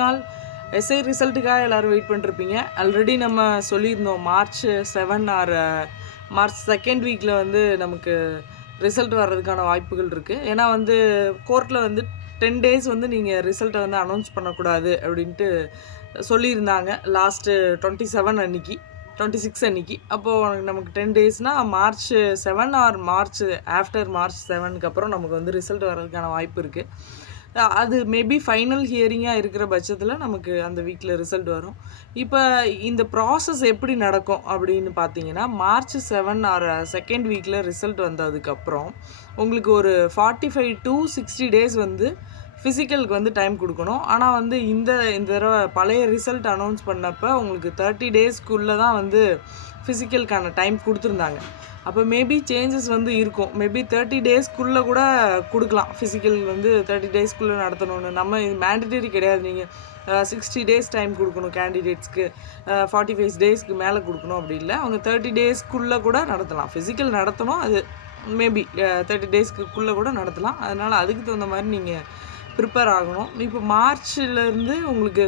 நாள் எஸ்ஐ ரிசல்ட்டுக்காக எல்லோரும் வெயிட் பண்ணிருப்பீங்க. ஆல்ரெடி நம்ம சொல்லியிருந்தோம் March 7 ஆர் March 2nd வீக்கில் வந்து நமக்கு ரிசல்ட் வர்றதுக்கான வாய்ப்புகள் இருக்குது. ஏன்னா வந்து கோர்ட்டில் வந்து 10 days வந்து நீங்கள் ரிசல்ட்டை வந்து அனௌன்ஸ் பண்ணக்கூடாது அப்படின்ட்டு சொல்லியிருந்தாங்க லாஸ்ட்டு 27 அன்னைக்கு 26 அன்னைக்கு. அப்போது நமக்கு 10 daysனால் March 7 ஆர் ஆஃப்டர் March 7க்கு அப்புறம் நமக்கு வந்து ரிசல்ட் வர்றதுக்கான வாய்ப்பு இருக்குது. அது மேபி ஃபைனல் ஹியரிங்காக இருக்கிற பட்சத்தில் நமக்கு அந்த வீக்கில் ரிசல்ட் வரும். இப்போ இந்த ப்ராசஸ் எப்படி நடக்கும் அப்படின்னு பார்த்தீங்கன்னா, March 7 ஆர் 2nd வீக்கில் ரிசல்ட் வந்ததுக்கப்புறம் உங்களுக்கு ஒரு 45 to 60 days வந்து ஃபிசிக்கலுக்கு வந்து டைம் கொடுக்கணும். ஆனால் வந்து இந்த தடவை பழைய ரிசல்ட் அனௌன்ஸ் பண்ணப்போ உங்களுக்கு 30 daysக்குள்ளே தான் வந்து ஃபிசிக்கலுக்கான டைம் கொடுத்துருந்தாங்க. அப்போ மேபி சேஞ்சஸ் வந்து இருக்கும். மேபி 30 daysக்குள்ளே கூட கொடுக்கலாம். ஃபிசிக்கல் வந்து 30 daysக்குள்ளே நடத்தணும்னு நம்ம இது மேண்டட்டரி கிடையாது. நீங்கள் 60 days டைம் கொடுக்கணும் கேண்டிடேட்ஸ்க்கு, 45 daysக்கு மேலே கொடுக்கணும் அப்படி இல்லை. அவங்க 30 daysக்குள்ளே கூட நடத்தலாம். ஃபிசிக்கல் நடத்தணும், அது மேபி 30 daysக்குள்ளே கூட நடத்தலாம். அதனால் அதுக்கு தகுந்த மாதிரி நீங்கள் ப்ரிப்பேர் ஆகணும். இப்போ மார்ச்லேருந்து உங்களுக்கு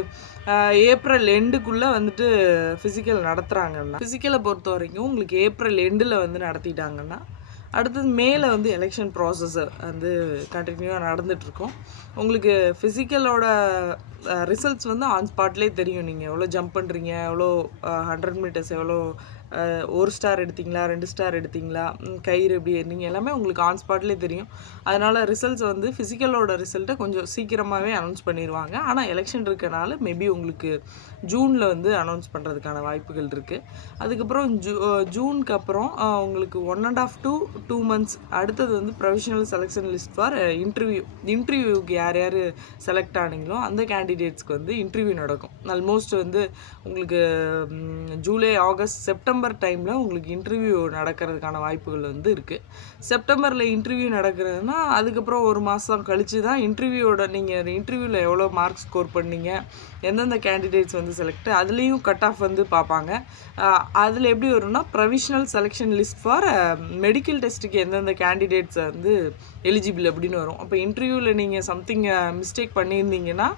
ஏப்ரல் எண்டுக்குள்ளே வந்துட்டு ஃபிசிக்கல் நடத்துகிறாங்கன்னா, ஃபிசிக்கலை பொறுத்த வரைக்கும் உங்களுக்கு ஏப்ரல் எண்டில் வந்து நடத்திட்டாங்கன்னா, அடுத்தது மேலே வந்து எலெக்ஷன் ப்ராசஸ் வந்து கண்டினியூவாக நடந்துகிட்ருக்கோம். உங்களுக்கு ஃபிசிக்கலோட ரிசல்ட்ஸ் வந்து ஆன் ஸ்பாட்லேயே தெரியும். நீங்கள் எவ்வளோ ஜம்ப் பண்ணுறீங்க, எவ்வளோ 100 meters எவ்வளோ 1 ஸ்டார் எடுத்திங்களா, 2 ஸ்டார் எடுத்திங்களா, கயிறு எப்படி ஏறினீங்க எல்லாமே உங்களுக்கு ஆன் ஸ்பாட்லேயே தெரியும். அதனால் ரிசல்ட்ஸ் வந்து ஃபிசிக்கலோட ரிசல்ட்டை கொஞ்சம் சீக்கிரமாகவே அனௌன்ஸ் பண்ணிடுவாங்க. ஆனால் எலெக்ஷன் இருக்கனால மேபி உங்களுக்கு ஜூனில் வந்து அனௌன்ஸ் பண்ணுறதுக்கான வாய்ப்புகள் இருக்குது. அதுக்கப்புறம் ஜூனுக்கு அப்புறம் உங்களுக்கு 1.5 to 2 months அடுத்தது வந்து ப்ரொவிஷனல் செலெக்ஷன் லிஸ்ட் ஃபார் இன்டர்வியூக்கு யார் யார் செலக்ட் ஆனீங்களோ அந்த கேண்டிடேட்ஸ்க்கு வந்து இன்டர்வியூ நடக்கும். ஆல்மோஸ்ட் வந்து உங்களுக்கு ஜூலை, ஆகஸ்ட், செப்டம்பர் டைமில் உங்களுக்கு இன்டர்வியூ நடக்கிறதுக்கான வாய்ப்புகள் வந்து இருக்குது. செப்டம்பரில் இன்டர்வியூ நடக்கிறதுனா அதுக்கப்புறம் ஒரு மாதம் கழித்து தான் நீங்கள் இன்டர்வியூவில் எவ்வளோ மார்க் ஸ்கோர் பண்ணீங்க, எந்தெந்த கேண்டிடேட்ஸ் வந்து செலக்ட், அதுலேயும் கட் ஆஃப் வந்து பார்ப்பாங்க. அதில் எப்படி வரும்னா provisional selection list for medical டெஸ்ட்டுக்கு எந்தெந்த கேண்டிடேட்ஸ் வந்து எலிஜிபிள் அப்படின்னு வரும். அப்போ இன்டர்வியூவில் நீங்கள் சம்திங் மிஸ்டேக் பண்ணியிருந்தீங்கன்னா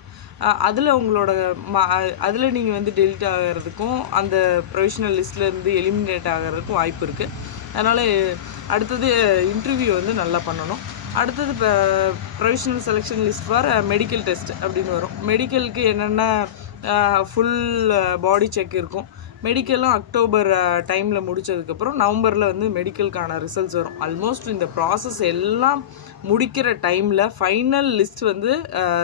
அதில் உங்களோட அதில் நீங்கள் வந்து டெலிட் ஆகிறதுக்கும் அந்த ப்ரொவிஷனல் லிஸ்ட்லேருந்து எலிமினேட் ஆகிறதுக்கும் வாய்ப்பு இருக்குது. அதனால் அடுத்தது இன்டர்வியூ வந்து நல்லா பண்ணணும். அடுத்தது இப்போ provisional selection list for medical test அப்படின்னு வரும். மெடிக்கலுக்கு என்னென்ன ஃபுல் பாடி செக் இருக்கும். மெடிக்கலும் அக்டோபர் டைமில் முடித்ததுக்கப்புறம் நவம்பரில் வந்து மெடிக்கலுக்கான ரிசல்ட்ஸ் வரும். ஆல்மோஸ்ட் இந்த ப்ராசஸ் எல்லாம் முடிக்கிற டைமில் ஃபைனல் லிஸ்ட் வந்து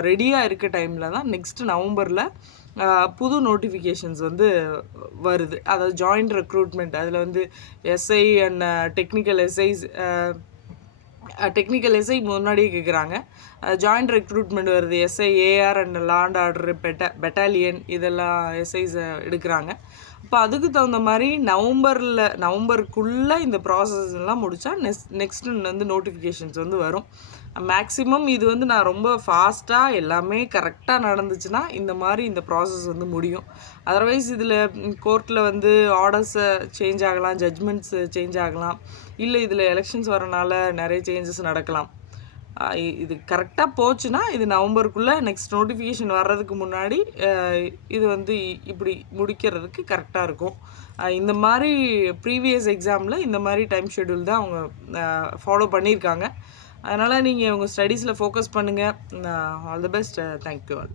ரெடியாக இருக்க டைமில் தான் நெக்ஸ்ட்டு நவம்பரில் புது நோட்டிஃபிகேஷன்ஸ் வந்து வருது. அதாவது ஜாயிண்ட் ரெக்ரூட்மெண்ட், அதில் வந்து எஸ்ஐ அண்ட் டெக்னிக்கல் எஸ்ஐ முன்னாடியே கேட்குறாங்க. ஜாயிண்ட் ரெக்ரூட்மெண்ட் வருது. SI, AR and law and order, battalion இதெல்லாம் எஸ்ஐஸ் எடுக்கிறாங்க. இப்போ அதுக்கு தகுந்த மாதிரி நவம்பருக்குள்ளே இந்த ப்ராசஸ்லாம் முடித்தா நெக்ஸ்ட்டு வந்து நோட்டிஃபிகேஷன்ஸ் வந்து வரும். மேக்ஸிமம் இது வந்து நான் ரொம்ப ஃபாஸ்ட்டாக எல்லாமே கரெக்டாக நடந்துச்சுன்னா இந்த ப்ராசஸ் வந்து முடியும். அதர்வைஸ் இதில் கோர்ட்டில் வந்து ஆர்டர்ஸை சேஞ்ச் ஆகலாம், ஜட்ஜ்மெண்ட்ஸ் சேஞ்ச் ஆகலாம், இல்லை இதில் எலெக்ஷன்ஸ் வரனால நிறைய சேஞ்சஸ் நடக்கலாம். இது கரெக்டாக போச்சுன்னா இது நவம்பருக்குள்ளே நெக்ஸ்ட் நோட்டிஃபிகேஷன் வர்றதுக்கு முன்னாடி இது வந்து இப்படி முடிக்கிறதுக்கு கரெக்டாக இருக்கும். இந்த மாதிரி ப்ரீவியஸ் எக்ஸாமில் இந்த மாதிரி டைம் ஷெட்யூல் தான் அவங்க ஃபாலோ பண்ணியிருக்காங்க. அதனால் நீங்கள் உங்கள் ஸ்டடீஸில் ஃபோக்கஸ் பண்ணுங்கள். All the best. Thank you all.